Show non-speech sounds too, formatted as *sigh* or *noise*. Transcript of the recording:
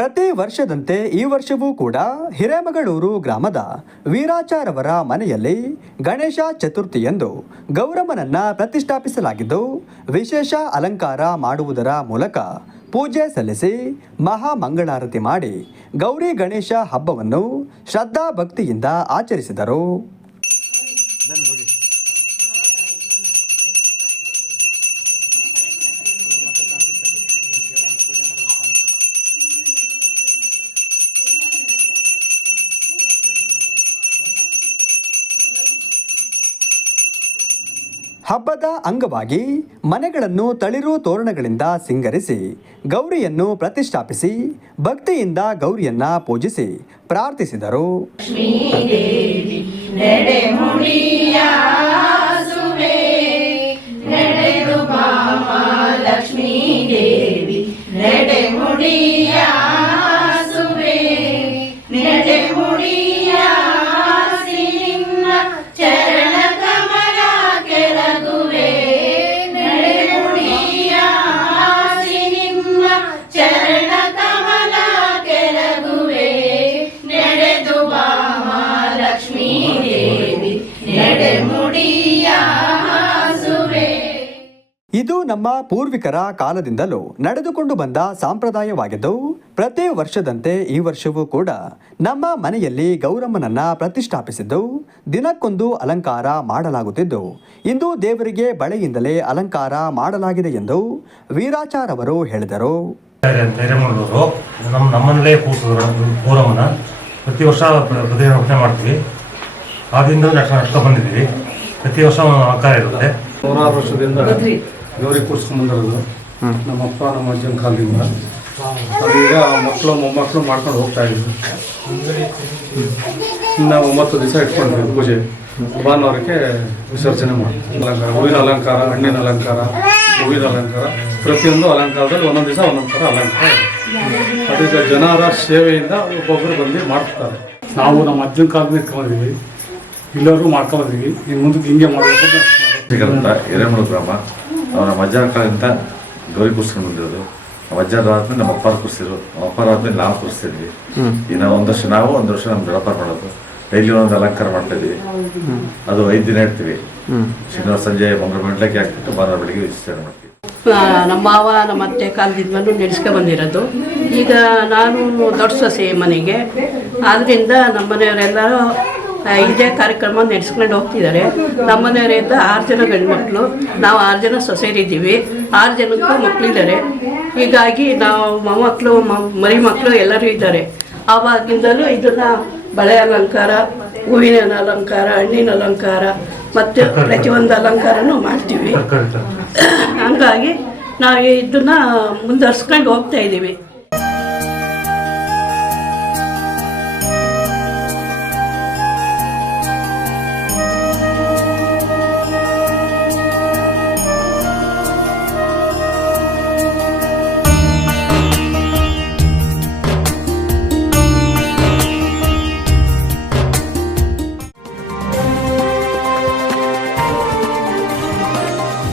ಪ್ರತಿ ವರ್ಷದಂತೆ ಈ ವರ್ಷವೂ ಕೂಡ ಹಿರೇಮಗಳೂರು ಗ್ರಾಮದ ವೀರಾಚಾರವರ ಮನೆಯಲ್ಲಿ ಗಣೇಶ ಚತುರ್ಥಿಯಂದು ಗೌರಮ್ಮನನ್ನ ಪ್ರತಿಷ್ಠಾಪಿಸಲಾಗಿದ್ದು, ವಿಶೇಷ ಅಲಂಕಾರ ಮಾಡುವುದರ ಮೂಲಕ ಪೂಜೆ ಸಲ್ಲಿಸಿ ಮಹಾ ಮಂಗಳಾರತಿ ಮಾಡಿ ಗೌರಿ ಗಣೇಶ ಹಬ್ಬವನ್ನು ಶ್ರದ್ಧಾ ಭಕ್ತಿಯಿಂದ ಆಚರಿಸಿದರು ಹಬ್ಬದ ಅಂಗವಾಗಿ ಮನೆಗಳನ್ನು ತಳಿರು ತೋರಣಗಳಿಂದ ಸಿಂಗರಿಸಿ ಗೌರಿಯನ್ನು ಪ್ರತಿಷ್ಠಾಪಿಸಿ ಭಕ್ತಿಯಿಂದ ಗೌರಿಯನ್ನ ಪೂಜಿಸಿ ಪ್ರಾರ್ಥಿಸಿದರು. ಇದು ನಮ್ಮ ಪೂರ್ವಿಕರ ಕಾಲದಿಂದಲೂ ನಡೆದುಕೊಂಡು ಬಂದ ಸಂಪ್ರದಾಯವಾಗಿದ್ದು ಪ್ರತಿ ವರ್ಷದಂತೆ ಈ ವರ್ಷವೂ ಕೂಡ ನಮ್ಮ ಮನೆಯಲ್ಲಿ ಗೌರಮ್ಮನನ್ನ ಪ್ರತಿಷ್ಠಾಪಿಸಿದ್ದು ದಿನಕ್ಕೊಂದು ಅಲಂಕಾರ ಮಾಡಲಾಗುತ್ತಿದ್ದು ಇಂದು ದೇವರಿಗೆ ಬಳೆಯಿಂದಲೇ ಅಲಂಕಾರ ಮಾಡಲಾಗಿದೆ ಎಂದು ವೀರಾಚಾರ್ ಅವರು ಹೇಳಿದರು. ಪ್ರತಿ ವರ್ಷ ಪ್ರ- ಪ್ರತಿಭಟನೆ ಮಾಡ್ತೀವಿ. ಆದಿಂದ ನಡ್ಕೊಂಡು ನಡ್ಕೊ ಬಂದಿದ್ದೀವಿ. ಪ್ರತಿ ವರ್ಷ ಆಕಾರ ಇರುತ್ತೆ. ನೂರಾರು ವರ್ಷದಿಂದ ಗೌರಿ ಕೂರಿಸ್ಕೊಂಡ್ಬಂದಿರೋದು ನಮ್ಮ ಅಪ್ಪ ನಮ್ಮ ಅಜ್ಜನ ಕಾಲದಿಂದ. ಅದೀಗ ಮಕ್ಕಳು ಮೊಮ್ಮಕ್ಕಳು ಮಾಡ್ಕೊಂಡು ಹೋಗ್ತಾ ಇದ್ದೀವಿ. ಇನ್ನು ಒಂಬತ್ತು ದಿವಸ ಇಟ್ಕೊಂಡ್ವಿ ಪೂಜೆ. ಭಾನುವಾರಕ್ಕೆ ವಿಸರ್ಜನೆ ಮಾಡ್ತೀವಿ ಅಲಂಕಾರ. ಹೂವಿನ ಅಲಂಕಾರ ಹಣ್ಣಿನ ಅಲಂಕಾರ ಹೂವಿನ ಅಲಂಕಾರ. ಪ್ರತಿಯೊಂದು ಅಲಂಕಾರದಲ್ಲಿ ಒಂದೊಂದು ದಿವಸ ಒಂದೊಂದು ಥರ ಅಲಂಕಾರ. ಅದೀಗ ಜನರ ಸೇವೆಯಿಂದ ಒಬ್ಬೊಬ್ಬರು ಬಂದು ಮಾಡ್ತಾರೆ. ನಾವು ನಮ್ಮ ಅಜ್ಜನ ಕಾಲದಿಂದ ಇಟ್ಕೊಂಡಿದ್ದೀವಿ. ಇಲ್ಲರೂ ಮಾಡ್ಕೊಂಡಿದ್ದೀವಿ. ಇನ್ನು ಮುಂದಕ್ಕೆ ಹಿಂಗೆ ಮಾಡಬೇಕು ಅಂತ ಹಿರೇಮೂರು ಗ್ರಾಮ ಅವರ ನಮ್ಮ ಅಜ್ಜನ ಕಾಲದಿಂದ ಗೌರಿ ಕೂರ್ಸ್ಕೊಂಡು ಬಂದಿರೋದು. ನಮ್ಮ ಅಜ್ಜರ ಆದ್ಮೇಲೆ ನಮ್ಮ ಅಪ್ಪಾರು ಕೂರಿಸಿದ್ರು. ನಮ್ಮ ಅಪ್ಪಾರ ಆದ್ಮೇಲೆ ನಾವು ಕೂರಿಸ್ತಿದ್ವಿ ಇನ್ನು ಒಂದು ವರ್ಷ ನಾವು ಒಂದು ವರ್ಷ ನಮ್ಮ ದೊಡ್ಡಪ್ಪ ಮಾಡೋದು. ಡೈಲಿ ಒಂದು ಅಲಂಕಾರ ಮಾಡ್ತಾ ಇದ್ವಿ. ಅದು ಐದು ದಿನ ಇಡ್ತೀವಿ. ಶನಿವಾರ ಸಂಜೆ ಮಂಗಳೂರು ಗಂಟೆಗೆ ಹಾಕ್ಬಿಟ್ಟು ಭಾನುವಾರ ಬೆಳಿಗ್ಗೆ ವಿಸರ್ಜನೆ ಮಾಡ್ತೀವಿ. ನಮ್ಮ ಮಾವ, ನಮ್ಮ ಅತ್ತೆ ಕಾಲದಿಂದಲೂ ನಡೆಸ್ಕೊ ಬಂದಿರೋದು. ಈಗ ನಾನು ದೊಡ್ಡ ಸೊಸೆ ಮನೆಗೆ. ಆದ್ದರಿಂದ ನಮ್ಮನೆಯವರೆಲ್ಲರೂ ಇದೇ ಕಾರ್ಯಕ್ರಮ ನಡೆಸ್ಕೊಂಡು ಹೋಗ್ತಿದ್ದಾರೆ. ನಮ್ಮನೆಯವರಿಂದ ಆರು ಜನ ಗಂಡು ಮಕ್ಕಳು ನಾವು ಆರು ಜನ ಸೊಸೆರಿದ್ದೀವಿ. ಆರು ಜನಕ್ಕೂ ಮಕ್ಕಳಿದ್ದಾರೆ ಹೀಗಾಗಿ ನಾವು ಮೊಮ್ಮಕ್ಕಳು ಮರಿ ಮಕ್ಕಳು ಎಲ್ಲರೂ ಇದ್ದಾರೆ. ಆವಾಗಿಂದಲೂ ಇದನ್ನು ಬಳೆ ಅಲಂಕಾರ, ಹೂವಿನ ಅಲಂಕಾರ, ಹಣ್ಣಿನ ಅಲಂಕಾರ ಮತ್ತು ಪ್ರತಿಯೊಂದು ಅಲಂಕಾರನೂ ಮಾಡ್ತೀವಿ. *coughs* ಹಂಗಾಗಿ ನಾವು ಇದನ್ನ ಮುಂದುವರ್ಸ್ಕೊಂಡು ಹೋಗ್ತಾ ಇದ್ದೀವಿ.